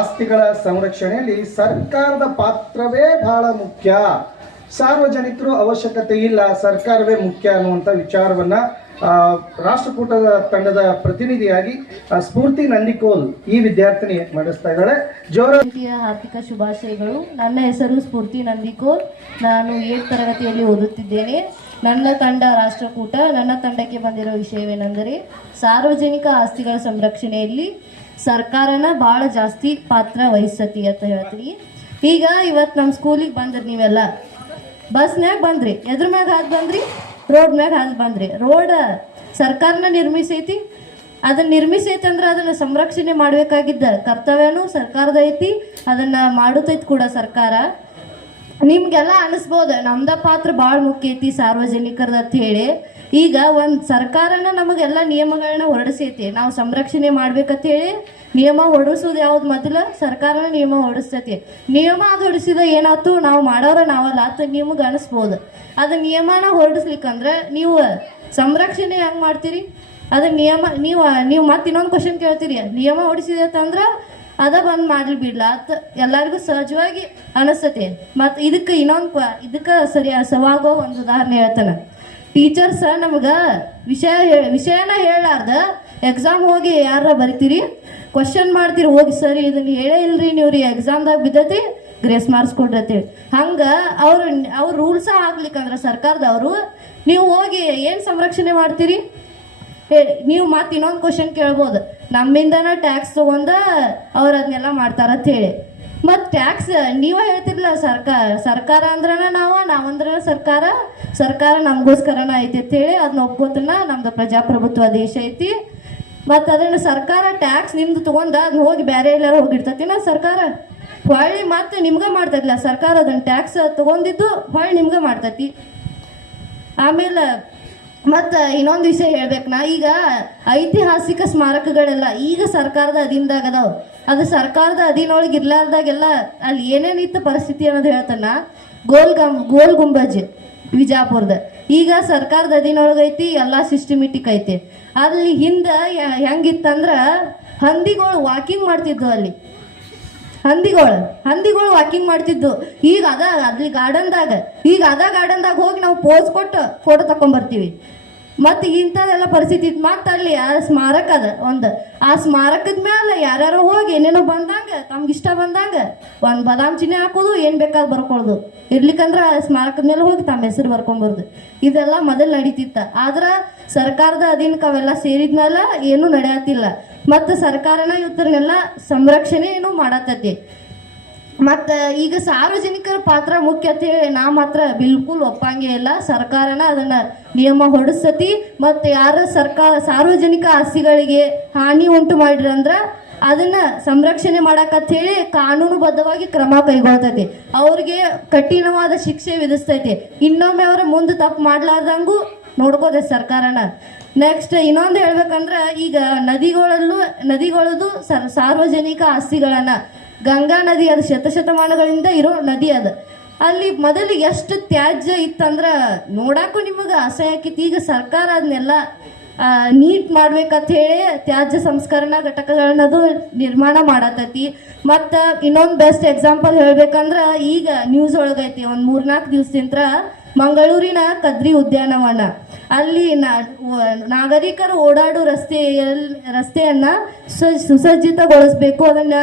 ಆಸ್ತಿಗಳ ಸಂರಕ್ಷಣೆಯಲ್ಲಿ ಸರ್ಕಾರದ ಪಾತ್ರವೇ ಬಹಳ ಮುಖ್ಯ. ಸಾರ್ವಜನಿಕರು ಅವಶ್ಯಕತೆ ಇಲ್ಲ, ಸರ್ಕಾರವೇ ಮುಖ್ಯ ಅನ್ನುವಂಥ ವಿಚಾರವನ್ನ ರಾಷ್ಟ್ರಕೂಟದ ತಂಡದ ಪ್ರತಿನಿಧಿಯಾಗಿ ಸ್ಫೂರ್ತಿ ನಂದಿಕೋಲ್ ಈ ವಿದ್ಯಾರ್ಥಿನಿ ಮಾಡಿಸ್ತಾ ಇದ್ದಾಳೆ. ಜೋರ ಆರ್ಥಿಕ ಶುಭಾಶಯಗಳು. ನನ್ನ ಹೆಸರು ಸ್ಫೂರ್ತಿ ನಂದಿಕೋಲ್. ನಾನು ಏಳು ತರಗತಿಯಲ್ಲಿ ಓದುತ್ತಿದ್ದೇನೆ. ನನ್ನ ತಂಡ ರಾಷ್ಟ್ರಕೂಟ. ನನ್ನ ತಂಡಕ್ಕೆ ಬಂದಿರೋ ವಿಷಯವೇನೆಂದರೆ, ಸಾರ್ವಜನಿಕ ಆಸ್ತಿಗಳ ಸಂರಕ್ಷಣೆಯಲ್ಲಿ ಸರ್ಕಾರನ ಭಾಳ ಜಾಸ್ತಿ ಪಾತ್ರ ವಹಿಸತಿ ಅಂತ ಹೇಳ್ತೀನಿ. ಈಗ ಇವತ್ತು ನಮ್ಮ ಸ್ಕೂಲಿಗೆ ಬಂದ್ರಿ ನೀವೆಲ್ಲ. ಬಸ್ನ್ಯಾಗ ಬಂದ್ರಿ, ಎದ್ರ ಮ್ಯಾಗ ಹಾದ್ ಬಂದ್ರಿ? ರೋಡ್ ಮ್ಯಾಗ ಹಾದ್ ಬಂದ್ರಿ. ರೋಡ್ ಸರ್ಕಾರನ ನಿರ್ಮಿಸೈತಿ. ಅದನ್ನ ನಿರ್ಮಿಸೈತಿ ಅಂದ್ರೆ ಅದನ್ನ ಸಂರಕ್ಷಣೆ ಮಾಡ್ಬೇಕಾಗಿದ್ದ ಕರ್ತವ್ಯನೂ ಸರ್ಕಾರದ ಐತಿ, ಅದನ್ನ ಮಾಡುತ್ತೈತಿ ಕೂಡ ಸರ್ಕಾರ. ನಿಮ್ಗೆಲ್ಲ ಅನಿಸ್ಬೋದು, ನಮ್ದ ಪಾತ್ರ ಭಾಳ ಮುಖ್ಯ ಐತಿ ಸಾರ್ವಜನಿಕರದ ಅಂತ ಹೇಳಿ. ಈಗ ಒಂದು ಸರ್ಕಾರನ ನಮಗೆಲ್ಲ ನಿಯಮಗಳನ್ನ ಹೊರಡಿಸೈತಿ. ನಾವು ಸಂರಕ್ಷಣೆ ಮಾಡ್ಬೇಕಂತ ಹೇಳಿ ನಿಯಮ ಹೊರಡಿಸೋದು ಯಾವ್ದು ಮೊದಲು ಸರ್ಕಾರನ ನಿಯಮ ಹೊರಡಿಸ್ತೈತಿ ನಿಯಮ ಅದು ಹೊರಡಿಸಿದ ಏನಾಯ್ತು? ನಾವು ಮಾಡೋರ ನಾವಲ್ಲ ಅಂತ ನಿಮ್ಗೆ ಅನಿಸ್ಬೋದು. ಅದು ನಿಯಮನ ಹೊರಡಿಸ್ಲಿಕ್ಕಂದ್ರೆ ನೀವು ಸಂರಕ್ಷಣೆ ಹೆಂಗ್ ಮಾಡ್ತೀರಿ? ಅದ ನಿಯಮ, ನೀವು ನೀವು ಮತ್ತೆ ಇನ್ನೊಂದು ಕ್ವಶನ್ ಕೇಳ್ತೀರಿ. ನಿಯಮ ಹೊಡಿಸಿದೆ ಅಂತಂದ್ರೆ ಅದ ಬಂದ್ ಮಾಡ್ಲಿ ಬಿಡ್ಲ ಅತ್ ಎಲ್ಲರಿಗೂ ಸಹಜವಾಗಿ ಅನಿಸ್ತತಿ. ಮತ್ತು ಇದಕ್ಕೆ ಇನ್ನೊಂದು ಇದಕ್ಕೆ ಸರಿ ಸವಾಗೋ ಒಂದು ಉದಾಹರಣೆ ಹೇಳ್ತಾನೆ. ಟೀಚರ್ಸ್ ನಮಗ ವಿಷಯ ವಿಷಯನ ಹೇಳಾರ್ದ ಎಕ್ಸಾಮ್ ಹೋಗಿ ಯಾರ ಬರಿತೀರಿ? ಕ್ವಶನ್ ಮಾಡ್ತೀರಿ, ಹೋಗಿ ಸರಿ ಇದನ್ನ ಹೇಳೇ ಇಲ್ರಿ ನೀವು ರೀ ಎಕ್ಸಾಮ್ದಾಗ ಬಿದ್ದತಿ ಗ್ರೇಸ್ ಮಾರ್ಕ್ಸ್ ಕೊಡ್ರತ್ತೀವಿ ಹಂಗ ಅವ್ರು, ಅವ್ರ ರೂಲ್ಸ ಹಾಕ್ಲಿಕ್ಕಂದ್ರ ಸರ್ಕಾರದವರು ನೀವು ಹೋಗಿ ಏನು ಸಂರಕ್ಷಣೆ ಮಾಡ್ತೀರಿ? ನೀವು ಮತ್ತೆ ಇನ್ನೊಂದು ಕ್ವಶನ್ ಕೇಳ್ಬೋದು. ನಮ್ಮಿಂದನ ಟ್ಯಾಕ್ಸ್ ತಗೊಂಡ ಅವ್ರು ಅದನ್ನೆಲ್ಲ ಮಾಡ್ತಾರಂತ ಹೇಳಿ. ಮತ್ತು ಟ್ಯಾಕ್ಸ್ ನೀವೇ ಹೇಳ್ತಿರಲ್ಲ ಸರ್ಕಾರ ಸರ್ಕಾರ ಅಂದ್ರನ ನಾವು ನಾವಂದ್ರ ಸರ್ಕಾರ ಸರ್ಕಾರ ನಮಗೋಸ್ಕರನ ಐತಿ ಅಂತ ಹೇಳಿ ಅದನ್ನ ಒಪ್ಕೋತನ ನಮ್ದು ಪ್ರಜಾಪ್ರಭುತ್ವ ದೇಶ ಐತಿ. ಮತ್ತು ಅದನ್ನ ಸರ್ಕಾರ ಟ್ಯಾಕ್ಸ್ ನಿಮ್ದು ತಗೊಂಡ ಅದನ್ನ ಹೋಗಿ ಬೇರೆ ಎಲ್ಲಾರು ಹೋಗಿರ್ತತಿನ ಸರ್ಕಾರ ಹೊಳ್ಳಿ ಮತ್ತೆ ನಿಮ್ಗೆ ಮಾಡ್ತೈತಿಲ್ಲ ಸರ್ಕಾರ ಅದನ್ನ ಟ್ಯಾಕ್ಸ್ ತಗೊಂಡಿದ್ದು ಹೊಳ್ಳಿ ನಿಮ್ಗೆ ಮಾಡ್ತೈತಿ. ಆಮೇಲೆ ಮತ್ತು ಇನ್ನೊಂದು ವಿಷಯ ಹೇಳ್ಬೇಕು ನಾ. ಈಗ ಐತಿಹಾಸಿಕ ಸ್ಮಾರಕಗಳೆಲ್ಲ ಈಗ ಸರ್ಕಾರದ ಅಧೀನದಾಗ ಅದಾವ. ಅದು ಸರ್ಕಾರದ ಅಧೀನೊಳಗೆ ಇರ್ಲಾರ್ದಾಗೆಲ್ಲ ಅಲ್ಲಿ ಏನೇನಿತ್ತು ಪರಿಸ್ಥಿತಿ ಅನ್ನೋದು ಹೇಳ್ತಾನ ಗೋಲ್ ಗಮ್, ಗೋಲ್ ಗುಂಬಜ್ ವಿಜಾಪುರದ. ಈಗ ಸರ್ಕಾರದ ಅಧೀನೊಳಗೆ ಐತಿ, ಎಲ್ಲ ಸಿಸ್ಟಮೆಟಿಕ್ ಐತಿ. ಅಲ್ಲಿ ಹಿಂದೆ ಹೆಂಗಿತ್ತಂದ್ರೆ ಹಂದಿಗಳು ವಾಕಿಂಗ್ ಮಾಡ್ತಿದ್ವು ಅಲ್ಲಿ. ಹಂದಿಗಳು ಹಂದಿಗಳು ವಾಕಿಂಗ್ ಮಾಡ್ತಿದ್ದು. ಈಗ ಅದ, ಅಲ್ಲಿ ಗಾರ್ಡನ್ದಾಗ ಈಗ ಅದ ಗಾರ್ಡನ್ದಾಗ ಹೋಗಿ ನಾವು ಪೋಸ್ ಕೊಟ್ಟು ಫೋಟೋ ತಕೊಂಡ್ಬರ್ತೀವಿ ಮತ್ತು ಇಂಥದ್ದೆಲ್ಲ ಪರಿಸ್ಥಿತಿ ಮತ್ತು ಅಲ್ಲಿ ಆ ಸ್ಮಾರಕ ಅದ ಒಂದು. ಆ ಸ್ಮಾರಕದ ಮೇಲೆ ಯಾರ್ಯಾರೋ ಹೋಗಿ ಏನೇನೋ ಬಂದಂಗೆ, ತಮ್ಗೆ ಇಷ್ಟ ಬಂದಂಗ ಒಂದು ಬದಾಮ್ ಚಿಹ್ನೆ ಹಾಕೋದು, ಏನು ಬೇಕಾದ್ ಬರ್ಕೊಳ್ಳೋದು ಇರ್ಲಿಕ್ಕಂದ್ರೆ ಆ ಸ್ಮಾರಕದ ಮೇಲೆ ಹೋಗಿ ತಮ್ಮ ಹೆಸರು ಬರ್ಕೊಂಬರ್ದು ಇದೆಲ್ಲ ಮೊದಲು ನಡೀತಿತ್ತ. ಆದ್ರೆ ಸರ್ಕಾರದ ಅಧೀನಕ್ಕೆ ಅವೆಲ್ಲ ಸೇರಿದ್ಮೇಲೆ ಏನು ನಡೆಯತ್ತಿಲ್ಲ. ಮತ್ತು ಸರ್ಕಾರನ ಇವತ್ತನ್ನೆಲ್ಲ ಸಂರಕ್ಷಣೆ ಏನು ಮಾಡತ್ತೈತಿ. ಮತ್ತು ಈಗ ಸಾರ್ವಜನಿಕರ ಪಾತ್ರ ಮುಖ್ಯ ಅಂತ ಹೇಳಿ ನಾ ಮಾತ್ರ ಬಿಲ್ಕುಲ್ ಒಪ್ಪಂಗೆ ಇಲ್ಲ. ಸರ್ಕಾರನ ಅದನ್ನ ನಿಯಮ ಹೊಡಿಸ್ತತಿ ಮತ್ತು ಯಾರ ಸರ್ಕಾರ ಸಾರ್ವಜನಿಕ ಆಸ್ತಿಗಳಿಗೆ ಹಾನಿ ಉಂಟು ಮಾಡಿರಂದ್ರ ಅದನ್ನ ಸಂರಕ್ಷಣೆ ಮಾಡಕಂತ ಹೇಳಿ ಕಾನೂನುಬದ್ಧವಾಗಿ ಕ್ರಮ ಕೈಗೊಳ್ತೈತಿ. ಅವ್ರಿಗೆ ಕಠಿಣವಾದ ಶಿಕ್ಷೆ ವಿಧಿಸ್ತೈತಿ. ಇನ್ನೊಮ್ಮೆ ಅವ್ರ ಮುಂದೆ ತಪ್ಪು ಮಾಡ್ಲಾರ್ದಂಗೂ ನೋಡ್ಕೋದೆ ಸರ್ಕಾರನ? ನೆಕ್ಸ್ಟ್ ಇನ್ನೊಂದು ಹೇಳ್ಬೇಕಂದ್ರೆ ಈಗ ನದಿಗಳಲ್ಲೂ, ನದಿಗಳದು ಸರ್ ಸಾರ್ವಜನಿಕ ಆಸ್ತಿಗಳನ್ನ. ಗಂಗಾ ನದಿ ಅದು ಶತಶತಮಾನಗಳಿಂದ ಇರೋ ನದಿ ಅದು. ಅಲ್ಲಿ ಮೊದಲಿಗೆ ಎಷ್ಟು ತ್ಯಾಜ್ಯ ಇತ್ತಂದ್ರೆ ನೋಡಕ್ಕೂ ನಿಮಗೆ ಅಸಹ್ಯ ಆಕಿತ್ತು ಈಗ ಸರ್ಕಾರ ಅದನ್ನೆಲ್ಲ ನೀಟ್ ಮಾಡ್ಬೇಕಂತ ಹೇಳಿ ತ್ಯಾಜ್ಯ ಸಂಸ್ಕರಣಾ ಘಟಕಗಳನ್ನದು ನಿರ್ಮಾಣ ಮಾಡತೈತಿ. ಮತ್ತು ಇನ್ನೊಂದು ಬೆಸ್ಟ್ ಎಕ್ಸಾಂಪಲ್ ಹೇಳ್ಬೇಕಂದ್ರೆ ಈಗ ನ್ಯೂಸ್ ಒಳಗೈತಿ. ಒಂದು ಮೂರ್ನಾಲ್ಕು ದಿವಸದಿಂದ ಮಂಗಳೂರಿನ ಕದ್ರಿ ಉದ್ಯಾನವನ. ಅಲ್ಲಿ ನಾಗರಿಕರು ಓಡಾಡು ರಸ್ತೆ ರಸ್ತೆಯನ್ನ ಸುಸಜ್ಜಿತಗೊಳಿಸಬೇಕು, ಅದನ್ನ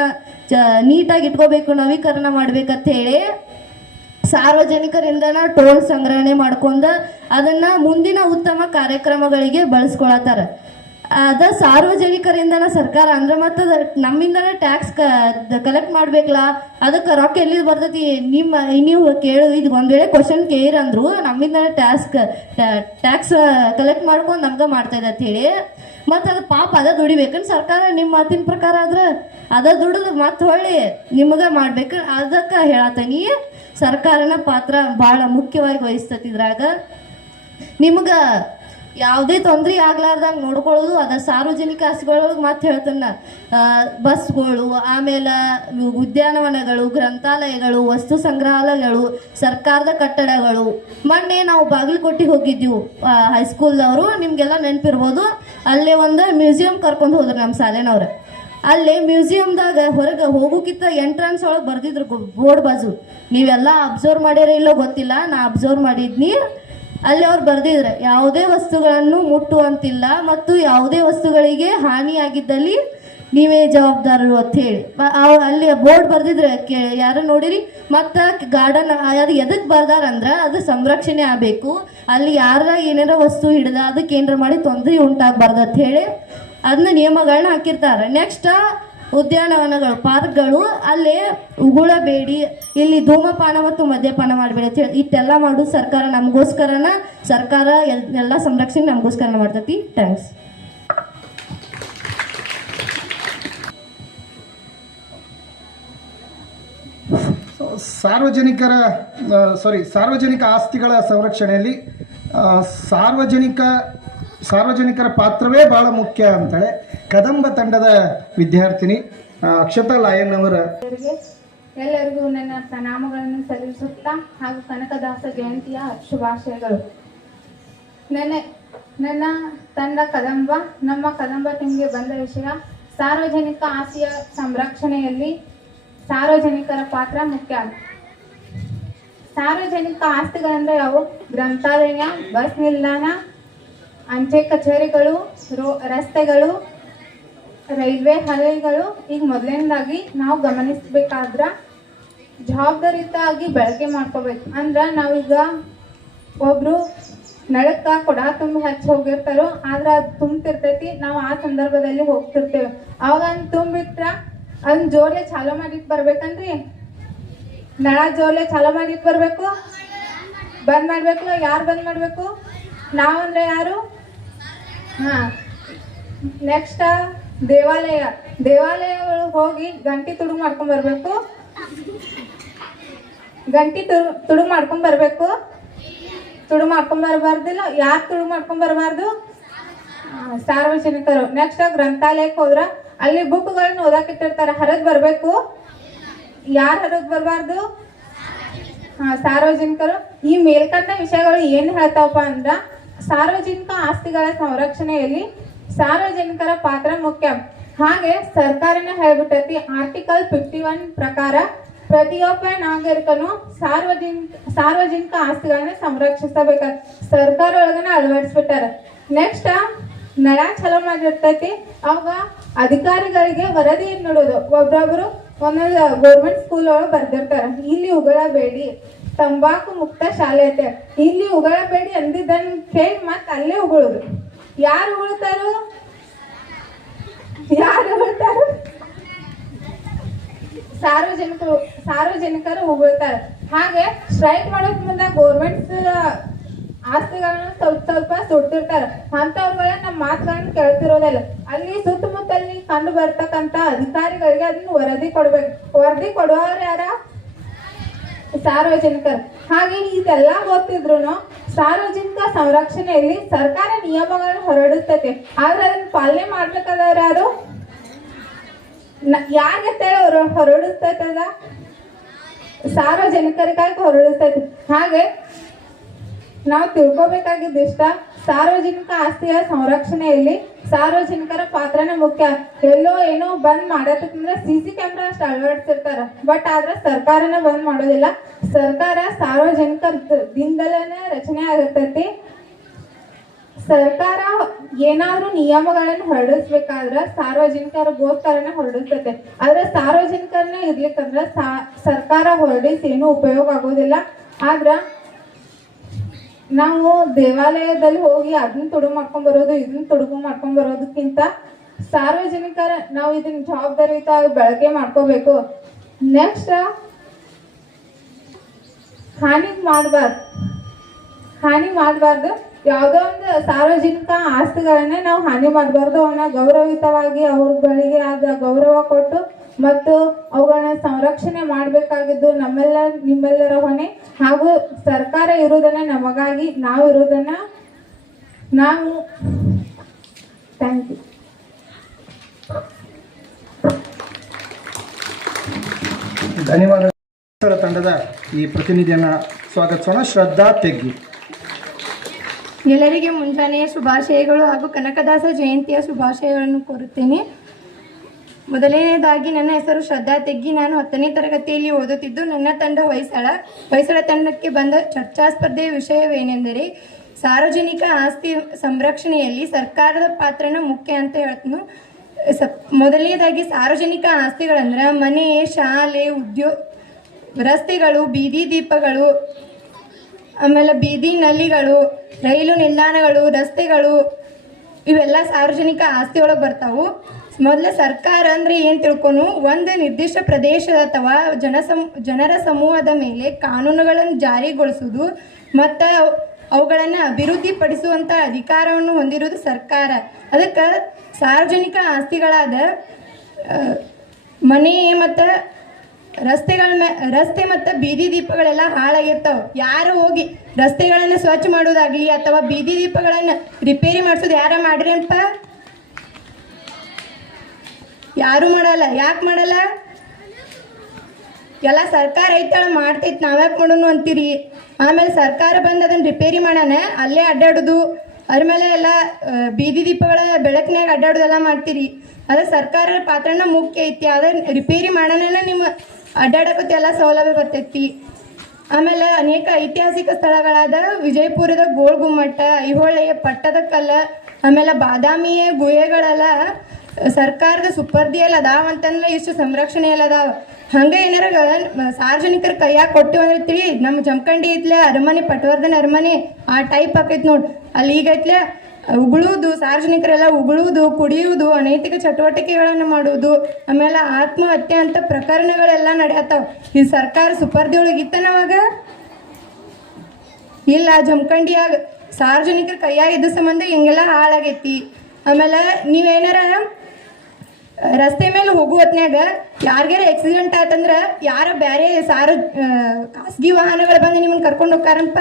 ನೀಟಾಗಿ ಇಟ್ಕೋಬೇಕು ನವೀಕರಣ ಮಾಡ್ಬೇಕಂತ ಹೇಳಿ ಸಾರ್ವಜನಿಕರಿಂದ ಟೋಲ್ ಸಂಗ್ರಹಣೆ ಮಾಡ್ಕೊಂಡ ಅದನ್ನ ಮುಂದಿನ ಉತ್ತಮ ಕಾರ್ಯಕ್ರಮಗಳಿಗೆ ಬಳಸ್ಕೊಳತ್ತಾರ. ಅದ ಸಾರ್ವಜನಿಕರಿಂದನ ಸರ್ಕಾರ, ಅಂದ್ರೆ ಮತ್ತೆ ನಮ್ಮಿಂದನೇ ಟ್ಯಾಕ್ಸ್ ಕಲೆಕ್ಟ್ ಮಾಡ್ಬೇಕಲ್ಲ, ಅದಕ್ಕೆ ರೊಕ್ಕ ಎಲ್ಲಿ ಬರ್ತೈತಿ? ನಿಮ್ಮ ನೀವು ಕೇಳು, ಇದು ಒಂದ್ ವೇಳೆ ಕ್ವಶನ್ ಕೇಳಿರಂದ್ರು ನಮ್ಮಿಂದನೇ ಟ್ಯಾಕ್ಸ್ ಟ್ಯಾಕ್ಸ್ ಕಲೆಕ್ಟ್ ಮಾಡ್ಕೊಂಡು ನಮ್ಗೆ ಮಾಡ್ತಾ ಇದೆ ಅಂತ ಹೇಳಿ ಮತ್ತೆ ಅದು ಪಾಪ ಅದ ದುಡಿಬೇಕನ್ ಸರ್ಕಾರ, ನಿಮ್ಮ ಮಾತಿನ ಪ್ರಕಾರ ಆದ್ರೆ ಅದ ದುಡಿದು ಮತ್ತೆ ಹೊಳ್ಳಿ ನಿಮ್ಗೆ ಮಾಡ್ಬೇಕು, ಅದಕ್ಕೆ ಹೇಳತ್ತೀನಿ ಸರ್ಕಾರನ ಪಾತ್ರ ಬಹಳ ಮುಖ್ಯವಾಗಿ ವಹಿಸ್ತತಿ ಇದ್ರಾಗ. ನಿಮ್ಗೆ ಯಾವುದೇ ತೊಂದರೆ ಆಗ್ಲಾರ್ದಂಗೆ ನೋಡ್ಕೊಳ್ಳೋದು, ಅದ ಸಾರ್ವಜನಿಕ ಆಸ್ತಿಗಳೊಳಗೆ ಮತ್ತೆ ಹೇಳ್ತಾನ ಬಸ್ಗಳು, ಆಮೇಲೆ ಉದ್ಯಾನವನಗಳು, ಗ್ರಂಥಾಲಯಗಳು, ವಸ್ತು ಸಂಗ್ರಹಾಲಯಗಳು, ಸರ್ಕಾರದ ಕಟ್ಟಡಗಳು. ಮೊನ್ನೆ ನಾವು ಬಾಗಲಕೋಟೆಗೆ ಹೋಗಿದ್ದೀವಿ. ಹೈಸ್ಕೂಲ್ದವರು ನಿಮಗೆಲ್ಲ ನೆನಪಿರ್ಬೋದು. ಅಲ್ಲೇ ಒಂದು ಮ್ಯೂಸಿಯಂ ಕರ್ಕೊಂಡು ಹೋದ್ರು ನಮ್ಮ ಶಾಲೆನವ್ರು ಅಲ್ಲಿ ಮ್ಯೂಸಿಯಂದಾಗ ಹೊರಗೆ ಹೋಗೋಕ್ಕಿಂತ ಎಂಟ್ರೆನ್ಸ್ ಒಳಗೆ ಬರ್ದಿದ್ರು ಬೋರ್ಡ್ ಬಾಜು. ನೀವೆಲ್ಲ ಅಬ್ಸರ್ವ್ ಮಾಡ್ಯಾರ ಇಲ್ಲೋ ಗೊತ್ತಿಲ್ಲ, ನಾ ಅಬ್ಸರ್ವ್ ಮಾಡಿದ್ನಿ. ಅಲ್ಲಿ ಅವ್ರು ಬರ್ದಿದ್ರೆ, ಯಾವುದೇ ವಸ್ತುಗಳನ್ನು ಮುಟ್ಟುವಂತಿಲ್ಲ ಮತ್ತು ಯಾವುದೇ ವಸ್ತುಗಳಿಗೆ ಹಾನಿಯಾಗಿದ್ದಲ್ಲಿ ನೀವೇ ಜವಾಬ್ದಾರರು ಅಂತ ಹೇಳಿ. ಅಲ್ಲಿ ಬೋರ್ಡ್ ಬರ್ದಿದ್ರೆ ಯಾರು ನೋಡಿರಿ? ಮತ್ತು ಗಾರ್ಡನ್ ಅದು ಎದಕ್ಕೆ ಬರ್ದಾರಂದ್ರೆ ಅದು ಸಂರಕ್ಷಣೆ ಆಗಬೇಕು. ಅಲ್ಲಿ ಯಾರ ಏನಾರ ವಸ್ತು ಹಿಡ್ದ, ಅದಕ್ಕೆ ಏನಾರ ಮಾಡಿ ತೊಂದರೆ ಉಂಟಾಗಬಾರ್ದು ಅಂತ ಹೇಳಿ ಅದನ್ನ ನಿಯಮಗಳನ್ನ ಹಾಕಿರ್ತಾರೆ. ನೆಕ್ಸ್ಟ್ ಉದ್ಯಾನವನಗಳು ಪಾರ್ಕ್ಗಳು, ಅಲ್ಲಿ ಉಗುಳಬೇಡಿ, ಇಲ್ಲಿ ಧೂಮಪಾನ ಮತ್ತು ಮದ್ಯಪಾನ ಮಾಡಬೇಡಿ ಅಂತ ಹೇಳಿ, ಇಟ್ಟೆಲ್ಲ ಮಾಡು, ಸರ್ಕಾರ ನಮಗೋಸ್ಕರನ, ಸರ್ಕಾರ ಎಲ್- ಎಲ್ಲ ಸಂರಕ್ಷಣೆ ನಮಗೋಸ್ಕರ ಮಾಡ್ತೈತಿ. ಥ್ಯಾಂಕ್ಸ್ ಸಾರ್ವಜನಿಕರ ಸಾರಿ ಸಾರ್ವಜನಿಕ ಆಸ್ತಿಗಳ ಸಂರಕ್ಷಣೆಯಲ್ಲಿ ಸಾರ್ವಜನಿಕ ಸಾರ್ವಜನಿಕರ ಪಾತ್ರವೇ ಬಹಳ ಮುಖ್ಯ ಅಂತಳೆ ಕದಂಬ ತಂಡದ ವಿದ್ಯಾರ್ಥಿನಿ ಅಕ್ಷತಾ ಲಾಯನ್ ಅವರ ಎಲ್ಲರಿಗೆ ನನ್ನ ಪ್ರಣಾಮಗಳನ್ನು ಸಲ್ಲಿಸುತ್ತಾ ಹಾಗೂ ಕನಕದಾಸ ಜಯಂತಿಯ ಶುಭಾಶಯಗಳು. ನೆನೆ ನನ್ನ ತಂಡ ಕದಂಬ, ನಮ್ಮ ಕದಂಬ ಟೀಮ್ಗೆ ಬಂದ ವಿಷಯ ಸಾರ್ವಜನಿಕ ಆಸ್ತಿಯ ಸಂರಕ್ಷಣೆಯಲ್ಲಿ ಸಾರ್ವಜನಿಕರ ಪಾತ್ರ ಮುಖ್ಯ. ಸಾರ್ವಜನಿಕ ಆಸ್ತಿಗಳಂದ್ರೆ ಅವು ಗ್ರಂಥಾಲಯ, ಬಸ್ ನಿಲ್ದಾಣ ಅಂಚೆ ಕಚೇರಿಗಳು, ರೋ, ರಸ್ತೆಗಳು, ರೈಲ್ವೆ ಹಳೆಗಳು ಈಗ ಮೊದಲನೇದಾಗಿ ನಾವು ಗಮನಿಸಬೇಕಾದ್ರ ಜವಾಬ್ದಾರಿತಾಗಿ ಬಳಕೆ ಮಾಡ್ಕೋಬೇಕು. ಅಂದ್ರೆ ನಾವೀಗ ಒಬ್ರು ನಳಕ್ಕ ಕೊಡ ತುಂಬಿ ಹಚ್ಚಿ ಹೋಗಿರ್ತಾರೋ, ಆದ್ರೆ ಅದು ತುಂಬ್ತಿರ್ತೈತಿ, ನಾವು ಆ ಸಂದರ್ಭದಲ್ಲಿ ಹೋಗ್ತಿರ್ತೇವೆ. ಅವಾಗ ಅದನ್ನ ತುಂಬಿಟ್ರ ಅದನ್ನ ಜೋರ್ಲೆ ಚಾಲೋ ಮಾಡಿಟ್ ಬರ್ಬೇಕನ್ರಿ ನಳ ಜೋರ್ಲೆ ಚಾಲೋ ಮಾಡಿಟ್ ಬರ್ಬೇಕು? ಬಂದ್ ಮಾಡ್ಬೇಕು ಯಾರು ಬಂದ್ ಮಾಡ್ಬೇಕು? ನಾವಂದ್ರೆ ಯಾರು? ಹಾ. ನೆಕ್ಸ್ಟ್ ದೇವಾಲಯ. ದೇವಾಲಯಗಳು ಹೋಗಿ ಗಂಟಿ ತುಡು ಮಾಡ್ಕೊಂಡ್ ಬರ್ಬೇಕು. ಗಂಟಿ ತುಡು ತುಡುಗು ಮಾಡ್ಕೊಂಡ್ ಬರ್ಬೇಕು. ತುಡುಗು ಮಾಡ್ಕೊಂಡ್ ಬರಬಾರ್ದಿಲ್ಲ. ಯಾರು ತುಡು ಮಾಡ್ಕೊಂಡ್ ಬರಬಾರ್ದು? ಸಾರ್ವಜನಿಕರು. ನೆಕ್ಸ್ಟ್ ಗ್ರಂಥಾಲಯಕ್ಕೆ ಹೋದ್ರ ಅಲ್ಲಿ ಬುಕ್ಗಳನ್ನ ಓದಕ್ಕೆ ಇಟ್ಟಿರ್ತಾರೆ. ಹರದ್ ಬರ್ಬೇಕು. ಯಾರು ಹರದ್ ಬರಬಾರ್ದು? ಸಾರ್ವಜನಿಕರು. ಈ ಮೇಲ್ಕಂಡ ವಿಷಯಗಳು ಏನ್ ಹೇಳ್ತಾವಪ್ಪ ಅಂದ್ರ ಸಾರ್ವಜನಿಕ ಆಸ್ತಿಗಳ ಸಂರಕ್ಷಣೆಯಲ್ಲಿ ಸಾರ್ವಜನಿಕರ ಪಾತ್ರ ಮುಖ್ಯ. ಹಾಗೆ ಸರ್ಕಾರನ ಹೇಳ್ಬಿಟ್ಟೈತಿ ಆರ್ಟಿಕಲ್ ಫಿಫ್ಟಿ ಒನ್ ಪ್ರಕಾರ ಪ್ರತಿಯೊಬ್ಬ ನಾಗರಿಕನು ಸಾರ್ವಜನಿಕ ಸಾರ್ವಜನಿಕ ಆಸ್ತಿಗಳನ್ನ ಸಂರಕ್ಷಿಸಬೇಕ. ಸರ್ಕಾರ ಒಳಗನ ಅಳವಡಿಸ್ಬಿಟ್ಟಾರ. ನೆಕ್ಸ್ಟ್ ನಳ ಚಲೋ ಮಾಡಿರ್ತೈತಿ ಅವಾಗ ಅಧಿಕಾರಿಗಳಿಗೆ ವರದಿ ನೋಡೋದು ಒಬ್ರೊಬ್ರು ಒಂದೊಂದು ಗೌರ್ಮೆಂಟ್ ಸ್ಕೂಲ್ ಒಳಗೆ ಬರ್ದಿರ್ತಾರ. ಇಲ್ಲಿ ಉಗಳಬೇಡಿ ತಂಬಾಕು ಮುಕ್ತ ಶಾಲೆ ಐತೆ ಇಲ್ಲಿ ಉಗಳಬೇಡಿ ಅಂದಿದ್ದನ್ ಕೇಳಿ ಮತ್ ಅಲ್ಲೇ ಉಗುಳುದು. ಯಾರು ಉಗುಳ್ತಾರು? ಯಾರು ಉಗುಳ್ತಾರು? ಸಾರ್ವಜನಿಕರು ಸಾರ್ವಜನಿಕರು ಉಗುಳ್ತಾರೆ. ಹಾಗೆ ಸ್ಟ್ರೈಕ್ ಮಾಡೋದ್ ಮುಂದೆ ಗೋರ್ಮೆಂಟ್ ಆಸ್ತಿಗಳನ್ನ ಸ್ವಲ್ಪ ಸ್ವಲ್ಪ ಸುಡ್ತಿರ್ತಾರ. ಅಂತವ್ರುಗಳನ್ನ ನಮ್ಮ ಮಾತುಗಳನ್ನ ಕೇಳ್ತಿರೋದಿಲ್ಲ. ಅಲ್ಲಿ ಸುತ್ತಮುತ್ತಲ್ಲಿ ಕಂಡು ಬರ್ತಕ್ಕಂತ ಅಧಿಕಾರಿಗಳಿಗೆ ಅದನ್ನ ವರದಿ ಕೊಡ್ಬೇಕು. ವರದಿ ಕೊಡುವವ್ರು ಯಾರ? ಸಾರ್ವಜನಿಕರು. ಹಾಗೆ ಇದೆಲ್ಲ ಗೊತ್ತಿದ್ರು ಸಾರ್ವಜನಿಕ ಸಂರಕ್ಷಣೆಯಲ್ಲಿ ಸರ್ಕಾರ ನಿಯಮಗಳನ್ನು ಹೊರಡುತ್ತದೆ. ಆದ್ರೆ ಅದನ್ನ ಪಾಲನೆ ಮಾಡ್ಬೇಕಾದವ್ರು ಯಾರು? ಯಾರಿಗೆ ತೇಳ ಹೊರಡುತ್ತದ ಸಾರ್ವಜನಿಕರಿಗಾಗಿ ಹೊರಡಿಸ್ತೈತಿ ಹಾಗೆ ನಾವು ತಿಳ್ಕೊಬೇಕಾಗಿದ್ದು ಇಷ್ಟ ಸಾರ್ವಜನಿಕ ಆಸ್ತಿಯ ಸಂರಕ್ಷಣೆಯಲ್ಲಿ ಸಾರ್ವಜನಿಕರ ಪಾತ್ರನೇ ಮುಖ್ಯ. ಎಲ್ಲೋ ಏನೋ ಬಂದ್ ಮಾಡತ್ತಂದ್ರೆ ಸಿ ಸಿ ಕ್ಯಾಮ್ರಾ ಅಷ್ಟು ಅಳವಡಿಸಿರ್ತಾರ. ಬಟ್ ಆದ್ರೆ ಸರ್ಕಾರನ ಬಂದ್ ಮಾಡೋದಿಲ್ಲ. ಸರ್ಕಾರ ಸಾರ್ವಜನಿಕರ ದಿಂದಲೇ ರಚನೆ ಆಗತೈತಿ ಸರ್ಕಾರ ಏನಾದ್ರೂ ನಿಯಮಗಳನ್ನು ಹೊರಡಿಸ್ಬೇಕಾದ್ರ ಸಾರ್ವಜನಿಕರಿಗೋಸ್ಕರನೇ ಹೊರಡಿಸ್ತೈತೆ. ಆದ್ರೆ ಸಾರ್ವಜನಿಕರನ್ನೇ ಇರ್ಲಿಕ್ಕಂದ್ರ ಸರ್ಕಾರ ಹೊರಡಿಸಿ ಏನೂ ಉಪಯೋಗ ಆಗೋದಿಲ್ಲ. ಆದ್ರ ನಾವು ದೇವಾಲಯದಲ್ಲಿ ಹೋಗಿ ಅದನ್ನ ತೊಡಗು ಮಾಡ್ಕೊಂಡ್ ಬರೋದು, ಇದನ್ನ ತೊಡಗು ಮಾಡ್ಕೊಂಡ್ ಬರೋದಕ್ಕಿಂತ ಸಾರ್ವಜನಿಕರ ನಾವು ಇದನ್ನ ಜವಾಬ್ದಾರಿಯುತ ಬಳಕೆ ಮಾಡ್ಕೋಬೇಕು. ನೆಕ್ಸ್ಟ್ ಹಾನಿ ಮಾಡಬಾರ್ದು. ಹಾನಿ ಮಾಡಬಾರ್ದು. ಯಾವುದೋ ಒಂದು ಸಾರ್ವಜನಿಕ ಆಸ್ತಿಗಳನ್ನೇ ನಾವು ಹಾನಿ ಮಾಡಬಾರ್ದು. ಅವನ್ನ ಗೌರವಯುತವಾಗಿ ಅವ್ರ ಬಳಿಗೆ ಆದ ಗೌರವ ಕೊಟ್ಟು ಮತ್ತು ಅವುಗಳನ್ನ ಸಂರಕ್ಷಣೆ ಮಾಡಬೇಕಾಗಿದ್ದು ನಮ್ಮೆಲ್ಲ ನಿಮ್ಮೆಲ್ಲರ ಹೊಣೆ. ಹಾಗೂ ಸರ್ಕಾರ ಇರುವುದನ್ನ ನಮಗಾಗಿ ನಾವು ಇರುವುದನ್ನ ನಾವು ಥ್ಯಾಂಕ್ ಯು ಧನ್ಯವಾದ ತಂಡದ ಈ ಪ್ರತಿನಿಧಿಯನ್ನ ಸ್ವಾಗತಿಸೋಣ ಶ್ರದ್ಧಾ ತೆಗ್ಗಿ. ಎಲ್ಲರಿಗೆ ಮುಂಜಾನೆಯ ಶುಭಾಶಯಗಳು ಹಾಗೂ ಕನಕದಾಸ ಜಯಂತಿಯ ಶುಭಾಶಯಗಳನ್ನು ಕೋರುತ್ತೇನೆ. ಮೊದಲನೇದಾಗಿ ನನ್ನ ಹೆಸರು ಶ್ರದ್ಧಾ ತೆಗ್ಗಿ. ನಾನು ಹತ್ತನೇ ತರಗತಿಯಲ್ಲಿ ಓದುತ್ತಿದ್ದು. ನನ್ನ ತಂಡ ಹೊಯ್ಸಳ. ಹೊಯ್ಸಳ ತಂಡಕ್ಕೆ ಬಂದ ಚರ್ಚಾ ಸ್ಪರ್ಧೆಯ ವಿಷಯವೇನೆಂದರೆ, ಸಾರ್ವಜನಿಕ ಆಸ್ತಿ ಸಂರಕ್ಷಣೆಯಲ್ಲಿ ಸರ್ಕಾರದ ಪಾತ್ರನ ಮುಖ್ಯ ಅಂತ ಹೇಳ್ತು ಸ, ಮೊದಲನೇದಾಗಿ ಸಾರ್ವಜನಿಕ ಆಸ್ತಿಗಳಂದ್ರೆ ಮನೆ, ಶಾಲೆ ಉದ್ಯೋಗ ರಸ್ತೆಗಳು, ಬೀದಿ ದೀಪಗಳು, ಆಮೇಲೆ ಬೀದಿ ನಲ್ಲಿಗಳು, ರೈಲು ನಿಲ್ದಾಣಗಳು, ರಸ್ತೆಗಳು, ಇವೆಲ್ಲ ಸಾರ್ವಜನಿಕ ಆಸ್ತಿ ಒಳಗೆ ಬರ್ತಾವು. ಮೊದಲ ಸರ್ಕಾರ ಅಂದ್ರೆ ಏನು ತಿಳ್ಕೊನು? ಒಂದು ನಿರ್ದಿಷ್ಟ ಪ್ರದೇಶದ ಅಥವಾ ಜನಸಮ್, ಜನರ ಸಮೂಹದ ಮೇಲೆ ಕಾನೂನುಗಳನ್ನು ಜಾರಿಗೊಳಿಸುವುದು ಮತ್ತು ಅವುಗಳನ್ನು ಅಭಿವೃದ್ಧಿಪಡಿಸುವಂಥ ಅಧಿಕಾರವನ್ನು ಹೊಂದಿರುವುದು ಸರ್ಕಾರ. ಅದಕ್ಕೆ ಸಾರ್ವಜನಿಕ ಆಸ್ತಿಗಳಾದ ಮನೆ ಮತ್ತು ರಸ್ತೆಗಳ ಮೇ ರಸ್ತೆ ಮತ್ತು ಬೀದಿ ದೀಪಗಳೆಲ್ಲ ಹಾಳಾಗಿರ್ತಾವೆ. ಯಾರು ಹೋಗಿ ರಸ್ತೆಗಳನ್ನು ಸ್ವಚ್ಛ ಮಾಡೋದಾಗಲಿ ಅಥವಾ ಬೀದಿ ದೀಪಗಳನ್ನು ರಿಪೇರಿ ಮಾಡಿಸೋದು ಯಾರ ಮಾಡ್ರೇನಪ್ಪ ಯಾರು ಮಾಡಲ್ಲ? ಯಾಕೆ ಮಾಡಲ್ಲ? ಎಲ್ಲ ಸರ್ಕಾರ ಐತಳ ಮಾಡ್ತೈತಿ. ನಾವ್ಯಾಕೆ ಮಾಡೋನು ಅಂತೀರಿ? ಆಮೇಲೆ ಸರ್ಕಾರ ಬಂದು ಅದನ್ನು ರಿಪೇರಿ ಮಾಡೋಣ. ಅಲ್ಲೇ ಅಡ್ಡಾಡೋದು. ಅದ್ರ ಮೇಲೆ ಎಲ್ಲ ಬೀದಿ ದೀಪಗಳ ಬೆಳಕಿನಾಗ ಅಡ್ಡಾಡೋದೆಲ್ಲ ಮಾಡ್ತೀರಿ. ಅದ ಸರ್ಕಾರ ಪಾತ್ರನ ಮುಖ್ಯ ಐತಿ. ಅದನ್ನ ರಿಪೇರಿ ಮಾಡೋಣ ನಿಮ್ಮ ಅಡ್ಡಾಡಕತ್ತೆ ಎಲ್ಲ ಸೌಲಭ್ಯ ಬರ್ತೈತಿ. ಆಮೇಲೆ ಅನೇಕ ಐತಿಹಾಸಿಕ ಸ್ಥಳಗಳಾದ ವಿಜಯಪುರದ ಗೋಲ್ ಗುಮ್ಮಟ ಐಹೊಳೆಯ ಪಟ್ಟದಕಲ್ಲ, ಆಮೇಲೆ ಬಾದಾಮಿಯ ಗುಹೆಗಳೆಲ್ಲ ಸರ್ಕಾರದ ಸುಪರ್ದಿಯಲ್ಲಿ ಅದಾವ ಅಂತಂದ್ರೆ ಇಷ್ಟು ಸಂರಕ್ಷಣೆ ಎಲ್ಲ ಅದಾವ ಹಂಗೆ ಏನಾರ ಸಾರ್ವಜನಿಕರ ಕೈಯಾಗ ಕೊಟ್ಟಿವಿ ಅಂದ್ರೆ ತಿಳಿ ನಮ್ಮ ಜಮಖಂಡಿ ಐತ್ಲೆ, ಅರಮನೆ, ಪಟವರ್ಧನ ಅರಮನೆ, ಆ ಟೈಪ್ ಆಕೈತಿ ನೋಡಿ. ಅಲ್ಲಿ ಈಗ ಐತ್ಲೆ, ಉಗುಳುವುದು, ಸಾರ್ವಜನಿಕರೆಲ್ಲ ಉಗುಳುವುದು, ಕುಡಿಯುವುದು, ಅನೈತಿಕ ಚಟುವಟಿಕೆಗಳನ್ನು ಮಾಡುವುದು ಆಮೇಲೆ ಆತ್ಮಹತ್ಯೆ ಅಂತ ಪ್ರಕರಣಗಳೆಲ್ಲ ನಡೆಯತ್ತಾವ ಈ ಸರ್ಕಾರ ಸುಪರ್ದಿ ಒಳಗೆ ಇತ್ತನವಾಗ ಇಲ್ಲ, ಜಮಖಂಡಿಯಾಗ ಸಾರ್ವಜನಿಕರ ಕೈಯಾಗ ಸಂಬಂಧ ಹಿಂಗೆಲ್ಲ ಹಾಳಾಗೈತಿ. ಆಮೇಲೆ ನೀವೇನಾರ ರಸ್ತೆ ಮೇಲೆ ಹೋಗುವ ಹೊತ್ನ್ಯಾಗ ಯಾರಿಗಾರ ಆಕ್ಸಿಡೆಂಟ್ ಆತಂದ್ರ ಯಾರ ಬ್ಯಾರೆ ಸಾರ ಖಾಸಗಿ ವಾಹನಗಳು ಬಂದು ನಿಮ್ಮನ್ನ ಕರ್ಕೊಂಡು ಹೋಗ್ತಾರಂಪ?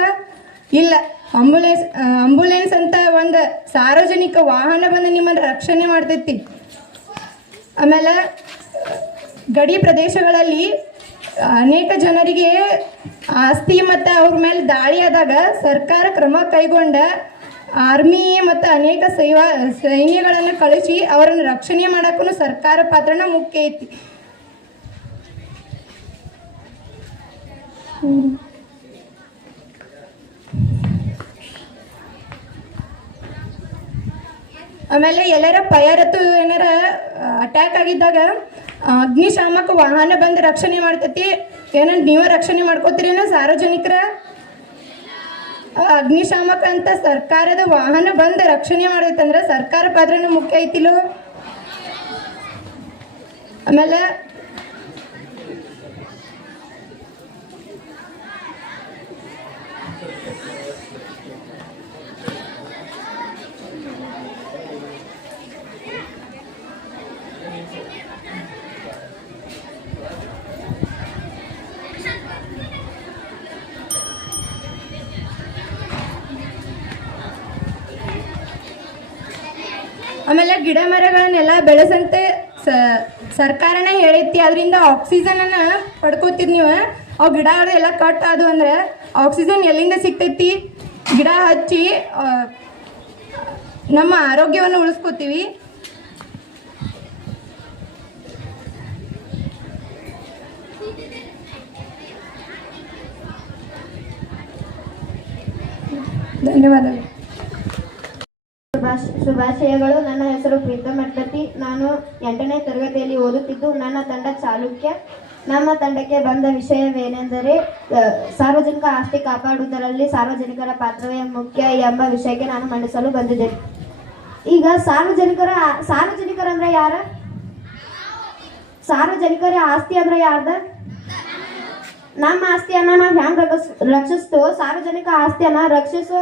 ಇಲ್ಲ. ಅಂಬುಲೆನ್ಸ್ ಅಂಬುಲೆನ್ಸ್ ಅಂತ ಒಂದು ಸಾರ್ವಜನಿಕ ವಾಹನ ಬಂದು ನಿಮ್ಮನ್ನ ರಕ್ಷಣೆ ಮಾಡ್ತೈತಿ. ಆಮೇಲೆ, ಗಡಿ ಪ್ರದೇಶಗಳಲ್ಲಿ ಅನೇಕ ಜನರಿಗೆ ಆಸ್ತಿ ಮತ್ತು ಅವ್ರ ಮೇಲೆ ದಾಳಿ ಆದಾಗ ಸರ್ಕಾರ ಕ್ರಮ ಕೈಗೊಂಡ ಆರ್ಮಿ ಮತ್ತು ಅನೇಕ ಸೈವ, ಸೈನ್ಯಗಳನ್ನು ಕಳಿಸಿ ಅವರನ್ನು ರಕ್ಷಣೆ ಮಾಡೋಕ್ಕೂ ಸರ್ಕಾರ ಪಾತ್ರನ ಮುಖ್ಯ ಐತಿ. ಆಮೇಲೆ ಎಲ್ಲರ ಅಥವಾ ಏನಾರ ಅಟ್ಯಾಕ್ ಆಗಿದ್ದಾಗ ಅಗ್ನಿಶಾಮಕ ವಾಹನ ಬಂದು ರಕ್ಷಣೆ ಮಾಡ್ತೈತಿ. ಏನಂತ ನೀವು ರಕ್ಷಣೆ ಮಾಡ್ಕೋತೀರೇನೋ ಸಾರ್ವಜನಿಕರ? ಅಗ್ನಿಶಾಮಕ ಅಂತ ಸರ್ಕಾರದ ವಾಹನ ಬಂದು ರಕ್ಷಣೆ ಮಾಡೈತಂದ್ರೆ ಸರ್ಕಾರ ಪಾತ್ರನೂ ಮುಖ್ಯ ಐತಿಲೋ? ಆಮೇಲೆ ಆಮೇಲೆ ಗಿಡ ಮರಗಳನ್ನೆಲ್ಲ ಬೆಳೆಸಂತೆ ಸರ್ಕಾರನೇ ಹೇಳೈತಿ ಅದರಿಂದ ಆಕ್ಸಿಜನನ್ನು ಪಡ್ಕೋತೀರಿ ನೀವು. ಅವು ಗಿಡ ಎಲ್ಲ ಕಟ್ ಆದು ಅಂದ್ರೆ ಆಕ್ಸಿಜನ್ ಎಲ್ಲಿಂದ ಸಿಗ್ತೈತಿ? ಗಿಡ ಹಚ್ಚಿ ನಮ್ಮ ಆರೋಗ್ಯವನ್ನು ಉಳಿಸ್ಕೋತೀವಿ. ಧನ್ಯವಾದಗಳು. ಶುಭಾಶಯಗಳು. ನನ್ನ ಹೆಸರು ಪ್ರೀತಮ್ ನಾನು ಎಂಟನೇ ತರಗತಿಯಲ್ಲಿ ಓದುತ್ತಿದ್ದು ನನ್ನ ತಂಡ ಚಾಲುಕ್ಯ. ನಮ್ಮ ತಂಡಕ್ಕೆ ಬಂದ ವಿಷಯವೇನೆಂದರೆ ಸಾರ್ವಜನಿಕ ಆಸ್ತಿ ಕಾಪಾಡುವುದರಲ್ಲಿ ಸಾರ್ವಜನಿಕರ ಪಾತ್ರವೇ ಮುಖ್ಯ ಎಂಬ ವಿಷಯಕ್ಕೆ ನಾನು ಮಂಡಿಸಲು ಬಂದಿದ್ದೇನೆ. ಈಗ ಸಾರ್ವಜನಿಕರ, ಸಾರ್ವಜನಿಕರಂದ್ರೆ ಯಾರ? ಸಾರ್ವಜನಿಕರ ಆಸ್ತಿ ಅಂದ್ರೆ ಯಾರ್ದ? ನಮ್ಮ ಆಸ್ತಿಯನ್ನ ನಾವು ಹೆಂಗ್ ರಕ್ಷಿಸ್ತೋ ಸಾರ್ವಜನಿಕ ಆಸ್ತಿಯನ್ನ ರಕ್ಷಿಸೋ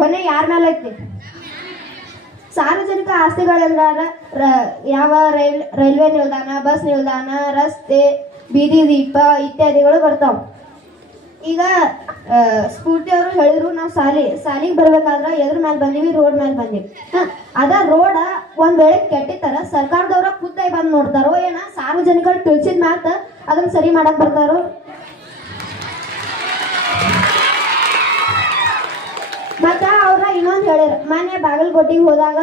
ಹೊಣೆ ಯಾರ ಮೇಲೆ ಐತಿ? ಸಾರ್ವಜನಿಕ ಆಸ್ತಿಗಳೆಂದ್ರ ರ- ಯಾವ ರೈಲ್, ರೈಲ್ವೆ ನಿಲ್ದಾಣ, ಬಸ್ ನಿಲ್ದಾಣ, ರಸ್ತೆ, ಬೀದಿ ದೀಪ ಇತ್ಯಾದಿಗಳು ಬರ್ತಾವ. ಈಗ ಸ್ಕೂಟಿ ಅವರು ಹೇಳಿದ್ರು ನಾವು ಸಾಲಿ, ಸಾಲಿಗೆ ಬರ್ಬೇಕಾದ್ರೆ ಎದ್ರ ಮೇಲೆ ಬಂದೀವಿ, ರೋಡ್ ಮೇಲೆ ಬಂದಿವಿ. ಅದ ರೋಡ ಒಂದ್ ವೇಳೆ ಕೆಟ್ಟಿತ್ತಾರ ಸರ್ಕಾರದವ್ರ ಖುದ್ದಾಗಿ ಬಂದು ನೋಡ್ತಾರೋ ಏನ ಸಾರ್ವಜನಿಕರು ತಿಳಿಸಿದ ಮಾತ ಅದನ್ನ ಸರಿ ಮಾಡಕ್ ಬರ್ತಾರೋ ಮೊನ್ನೆ ಬಾಗಲಕೋಟಿಗೆ ಹೋದಾಗ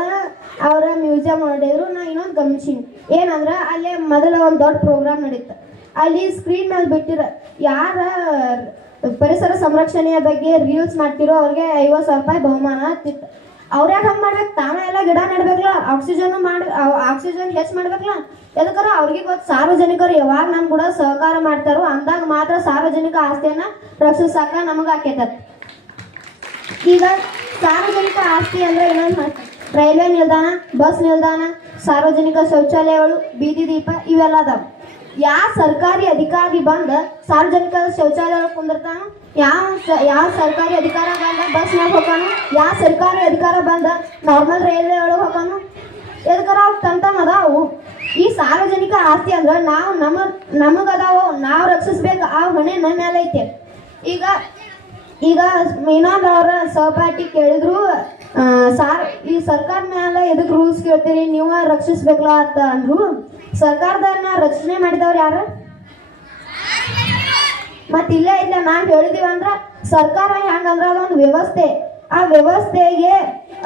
ಅವರ ಮ್ಯೂಸಿಯಂ ಮಾಡಿದ್ರು ನಾ ಇನ್ನೊಂದು ಗಮನಿಸಿನಿ. ಏನಂದ್ರೆ ಅಲ್ಲಿ ಮೊದಲ ಒಂದು ದೊಡ್ಡ ಪ್ರೋಗ್ರಾಮ್ ನಡೀತು. ಅಲ್ಲಿ ಸ್ಕ್ರೀನ್ ಮೇಲೆ ಬಿಟ್ಟಿರ ಯಾರ ಪರಿಸರ ಸಂರಕ್ಷಣೆಯ ಬಗ್ಗೆ ರೀಲ್ಸ್ ಮಾಡ್ತಿರೋ ಅವ್ರಿಗೆ ಐವತ್ತು ಸಾವಿರ ರೂಪಾಯಿ ಬಹುಮಾನ ಆಗ್ತಿತ್ತು. ಅವ್ರ ಯಾಕೆ ಹಂಗೆ ಮಾಡ್ಬೇಕು? ತಾವೇ ಎಲ್ಲ ಗಿಡ ನೆಡ್ಬೇಕಲ್ಲ ಆಕ್ಸಿಜನ್ ಮಾಡಿ ಆಕ್ಸಿಜನ್ ಹೆಚ್ಚು ಮಾಡ್ಬೇಕಲ್ಲ. ಎದಕ್ಕಾರ ಅವ್ರಿಗೆ ಗೊತ್ತು ಸಾರ್ವಜನಿಕರು ಯಾವಾಗ ನಮ್ ಕೂಡ ಸಹಕಾರ ಮಾಡ್ತಾರೋ ಅಂದಾಗ ಮಾತ್ರ ಸಾರ್ವಜನಿಕ ಆಸ್ತಿಯನ್ನ ರಕ್ಷಿಸಾಕ ನಮಗ ಆಕೇತತ್ ಈಗ ಸಾರ್ವಜನಿಕ ಆಸ್ತಿ ಅಂದ್ರೆ ಇನ್ನೊಂದು ರೈಲ್ವೆ ನಿಲ್ದಾಣ, ಬಸ್ ನಿಲ್ದಾಣ, ಸಾರ್ವಜನಿಕ ಶೌಚಾಲಯಗಳು, ಬೀದಿ ದೀಪ ಇವೆಲ್ಲ ಅದಾವ. ಯಾವ ಸರ್ಕಾರಿ ಅಧಿಕಾರಿ ಬಂದ ಸಾರ್ವಜನಿಕ ಶೌಚಾಲಯ ಕುಂದಿರ್ತಾನ ಯಾವ ಯಾವ ಸರ್ಕಾರಿ ಅಧಿಕಾರ ಬಂದ ಬಸ್ ಮ್ಯಾಗ ಹೋಗಾನ ಯಾವ ಸರ್ಕಾರಿ ಅಧಿಕಾರ ಬಂದ ನಾರ್ಮಲ್ ರೈಲ್ವೆ ಒಳಗೆ ಹೋಗಾನ ಎದಕ್ಕಾರ ತಂತನ ಅದಾವು? ಈ ಸಾರ್ವಜನಿಕ ಆಸ್ತಿ ಅಂದ್ರೆ ನಾವು ನಮ್ಮ, ನಮಗದಾವ, ನಾವು ರಕ್ಷಿಸ್ಬೇಕು ಆ ಹೊಣೆ ನಮ್ಮ ಮೇಲೆ ಐತೆ. ಈಗ ಈಗ ಇನ್ನೊಂದು ಅವರ ಸಹಪಾಠಿ ಕೇಳಿದ್ರು ಸಾರ್, ಈ ಸರ್ಕಾರ ಮೇಲೆ ಎದಕ್ ರೂಲ್ಸ್ ಕೇಳ್ತೀರಿ? ನೀವು ರಕ್ಷಿಸ್ಬೇಕಲ್ಲ ಅಂತ ಅಂದ್ರು. ಸರ್ಕಾರದನ್ನ ರಚನೆ ಮಾಡಿದವ್ರು ಯಾರು? ಮತ್ ಇಲ್ಲ ಇಲ್ಲ ನಾನು ಹೇಳಿದೀವಿ ಅಂದ್ರ, ಸರ್ಕಾರ ಹೆಂಗಂದ್ರ ಅದೊಂದು ವ್ಯವಸ್ಥೆ. ಆ ವ್ಯವಸ್ಥೆಗೆ,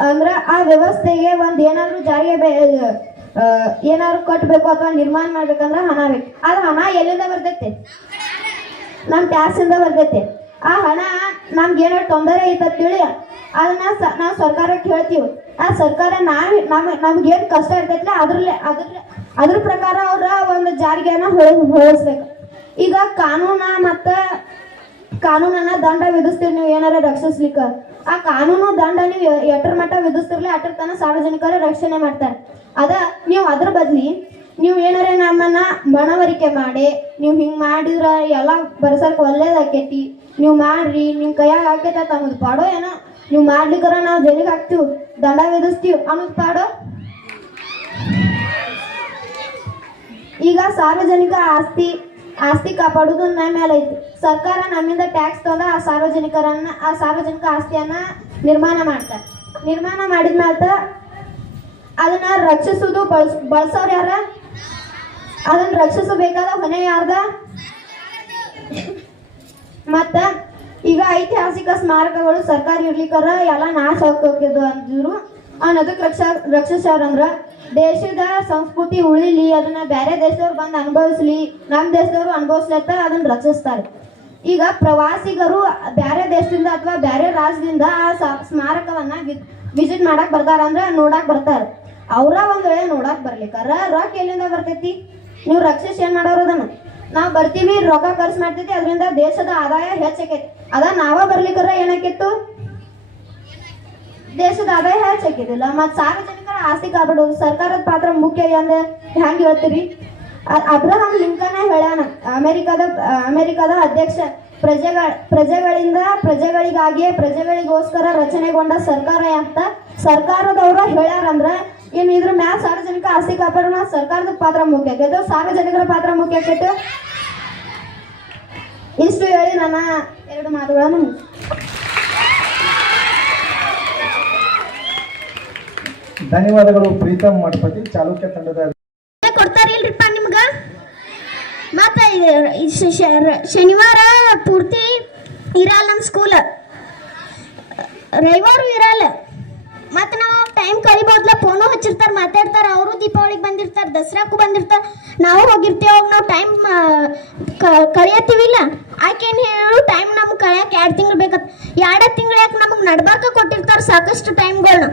ಅಂದ್ರ ಆ ವ್ಯವಸ್ಥೆಗೆ ಒಂದ್ ಏನಾದ್ರು ಜಾರಿಗೆ ಏನಾದ್ರು ಕಟ್ಬೇಕು ಅಥವಾ ನಿರ್ಮಾಣ ಮಾಡ್ಬೇಕಂದ್ರ ಹಣ ಬೇಕು. ಆದ್ರ ಹಣ ಎಲ್ಲಿಂದ ಬರ್ತೈತೆ? ನಮ್ ಟ್ಯಾಕ್ಸ್ ಇಂದ ಬರ್ತೈತೆ. ಆ ಹಣ ನಮ್ಗೆ ಏನೇ ತೊಂದರೆ ಐತೆ ಅಂತೇಳಿ ಅದನ್ನ ನಾವು ಸರ್ಕಾರಕ್ಕೆ ಹೇಳ್ತೀವಿ. ಆ ಸರ್ಕಾರ ನಾವ್, ನಮ್ ನಮ್ಗೆ ಏನ್ ಕಷ್ಟ ಇರ್ತೈತಿಲ್ಲ ಅದ್ರಲ್ಲಿ ಅದ್ರ ಅದ್ರ ಪ್ರಕಾರ ಅವ್ರ ಒಂದು ಜಾರಿಗೆನ ಹೊಳಿಸ್ಬೇಕು. ಈಗ ಕಾನೂನ ಮತ್ತ ಕಾನೂನನ್ನ ದಂಡ ವಿಧಿಸ್ತೀರಿ ನೀವು ಏನಾರ ರಕ್ಷಿಸ್ಲಿಕ್ಕೆ. ಆ ಕಾನೂನು ದಂಡ ನೀವು ಎಟ್ರ ಮಟ್ಟ ವಿಧಿಸ್ತಿರ್ಲಿ, ಅಟ್ರ ತನ ಸಾರ್ವಜನಿಕರ ರಕ್ಷಣೆ ಮಾಡ್ತಾರೆ. ಅದ ನೀವು ಅದ್ರ ಬದ್ಲಿ ನೀವು ಏನಾರ ನಮ್ಮನ್ನ ಮನವರಿಕೆ ಮಾಡಿ, ನೀವು ಹಿಂಗ್ ಮಾಡಿದ್ರ ಎಲ್ಲ ಬರ್ಸಕ್ ಒಳ್ಳೇದಾಕೈತಿ. ನೀವು ಮಾಡ್ರಿ ನಿಮ್ ಕೈಯಾಗ ಆಕೈತ ಅನ್ನೋದು ಪಾಡೋ ಏನೋ? ನೀವು ಮಾಡ್ಲಿಕ್ಕರ ನಾವು ಜೈಲಿಗೆ ಹಾಕ್ತಿವ್. ದಂಡ ವಿಧಿಸ್ತೀವಿ ಅನ್ನೋದು ಪಾಡೋ? ಈಗ ಸಾರ್ವಜನಿಕ ಆಸ್ತಿ ಆಸ್ತಿ ಕಾಪಾಡೋದು ನಮ್ಮ ಮೇಲೆ ಐತಿ. ಸರ್ಕಾರ ನಮ್ಮಿಂದ ಟ್ಯಾಕ್ಸ್ ತಗೊಂಡ ಆ ಸಾರ್ವಜನಿಕರನ್ನ, ಆ ಸಾರ್ವಜನಿಕ ಆಸ್ತಿಯನ್ನ ನಿರ್ಮಾಣ ಮಾಡ್ತಾರೆ. ನಿರ್ಮಾಣ ಮಾಡಿದ ಮಾತ್ರ ಅದನ್ನ ರಕ್ಷಿಸೋದು ಬಳಸ್, ಬಳಸೋರು ಯಾರ? ಅದನ್ನ ರಕ್ಷಿಸಬೇಕಾದ ಹೊಣೆ ಯಾರ್ದ? ಮತ್ತ ಈಗ ಐತಿಹಾಸಿಕ ಸ್ಮಾರಕಗಳು ಸರ್ಕಾರಿ ಇರ್ಲಿಕ್ಕರ ಎಲ್ಲ ನಾಶ ಹೋಗ್ತದ ಅಂದ್ರು. ಅನ್ನೋದಕ್ಕೆ ರಕ್ಷಾ ರಕ್ಷಿಸ್ಯಾರ ಅಂದ್ರ ದೇಶದ ಸಂಸ್ಕೃತಿ ಉಳಿಲಿ, ಅದನ್ನ ಬೇರೆ ದೇಶದವ್ರು ಬಂದು ಅನುಭವಿಸ್ಲಿ ನಮ್ಮ ದೇಶದವ್ರು ಅನುಭವಿಸ್ಲತ್ತ ಅದನ್ನ ರಕ್ಷಿಸ್ತಾರೆ ಈಗ ಪ್ರವಾಸಿಗರು ಬೇರೆ ದೇಶದಿಂದ ಅಥವಾ ಬೇರೆ ರಾಜ್ಯದಿಂದ ಆ ಸ್ಮಾರಕವನ್ನ ವಿಸಿಟ್ ಮಾಡಕ್ ಬರ್ತಾರ ಅಂದ್ರೆ ನೋಡಕ್ ಬರ್ತಾರ. ಅವ್ರ ಒಂದ್ ವೇಳೆ ನೋಡಕ್ ಬರ್ಲಿಕ್ಕಾರ ರೊಕ್ಕ ಎಲ್ಲಿಂದ ಬರ್ತೈತಿ? ನೀವು ರಕ್ಷಿಸಿ ಏನ್ ಮಾಡೋರು ಅದನ್ನ? ನಾವ್ ಬರ್ತೀವಿ, ರೊಕ್ಕ ಖರ್ಚು ಮಾಡ್ತೈತಿ ಅದರಿಂದ ದೇಶದ ಆದಾಯ ಹೆಚ್ಚಾಕೈತಿ. ಅದ ನಾವ ಬರ್ಲಿಕ್ಕರ ಏನಾಕಿತ್ತು ದೇಶದ ಆದಾಯ ಹೆಚ್ಚಾಕಿದಿಲ್ಲ ಮತ್ ಸಾರ್ವಜನಿಕರ ಆಸ್ತಿ ಕಾಪಾಡೋದು ಸರ್ಕಾರದ ಪಾತ್ರ ಮುಖ್ಯ ಅಂದ್ರೆ ಹೆಂಗ್ ಹೇಳ್ತೀರಿ? ಅಬ್ರಹಾಂ ಲಿಂಕನ್ ಹೇಳ್ಯಾನ. ಅಮೆರಿಕದ ಅಮೆರಿಕದ ಅಧ್ಯಕ್ಷ. ಪ್ರಜೆಗಳ, ಪ್ರಜೆಗಳಿಂದ ಪ್ರಜೆಗಳಿಗಾಗಿಯೇ ಪ್ರಜೆಗಳಿಗೋಸ್ಕರ ರಚನೆಗೊಂಡ ಸರ್ಕಾರ ಅಂತ ಸರ್ಕಾರದವ್ರ ಹೇಳ್ಯಾರಂದ್ರ ಇನ್ ಇದ್ರ ಮ್ಯಾಲ ಸಾರ್ವಜನಿಕ ಆಸ್ತಿ ಕಾಪಾಡೋಣ ಸರ್ಕಾರದ ಪಾತ್ರ ಮುಖ್ಯ. ಆಕೈತೆ ಸಾರ್ವಜನಿಕರ ಪಾತ್ರ ಮುಖ್ಯ ಆಕೈತೆ ಇಷ್ಟು ಹೇಳಿ ನನ್ನ ಎರಡು ಮಾತುಗಳನ್ನು ಧನ್ಯವಾದಗಳು ಪ್ರೀತಮ್ ಮಠಪತಿ ಚಾಲುಕ್ಯ ತಂಡದ ಕೊಡ್ತಾರಿಲ್ರಿಪ್ಪ ನಿಮ್ಗ? ಮತ್ತ ಶನಿವಾರ ಪೂರ್ತಿ ಇರಲ್ಲ ನಮ್ಮ ಸ್ಕೂಲ್ ರವಿವಾರ ಇರಲ್ಲ. ಮತ್ತೆ ನಾವು ಟೈಮ್ ಕಳಿಬೋದ್ಲ ಫೋನು ಹಚ್ಚಿರ್ತಾರೆ, ಮಾತಾಡ್ತಾರ, ಅವರು ದೀಪಾವಳಿಗೆ ಬಂದಿರ್ತಾರೆ, ದಸರಾಕ್ಕೂ ಬಂದಿರ್ತಾರೆ. ನಾವು ಹೋಗಿರ್ತೀವಿ, ಅವಾಗ ನಾವು ಟೈಮ್ ಕಳಿಯತ್ತೀವಿಲ್ಲ ಆಕೇನು ಹೇಳು ಟೈಮ್ ನಮ್ಗೆ ಕಳಿಯಕ್ಕೆ ಎರಡು ತಿಂಗಳು ಬೇಕತ್. ಎರಡು ತಿಂಗಳು ಯಾಕೆ ನಮಗೆ ನಡ್ಬಾರ್ಕ ಕೊಟ್ಟಿರ್ತಾರೆ ಸಾಕಷ್ಟು ಟೈಮ್ಗಳನ್ನ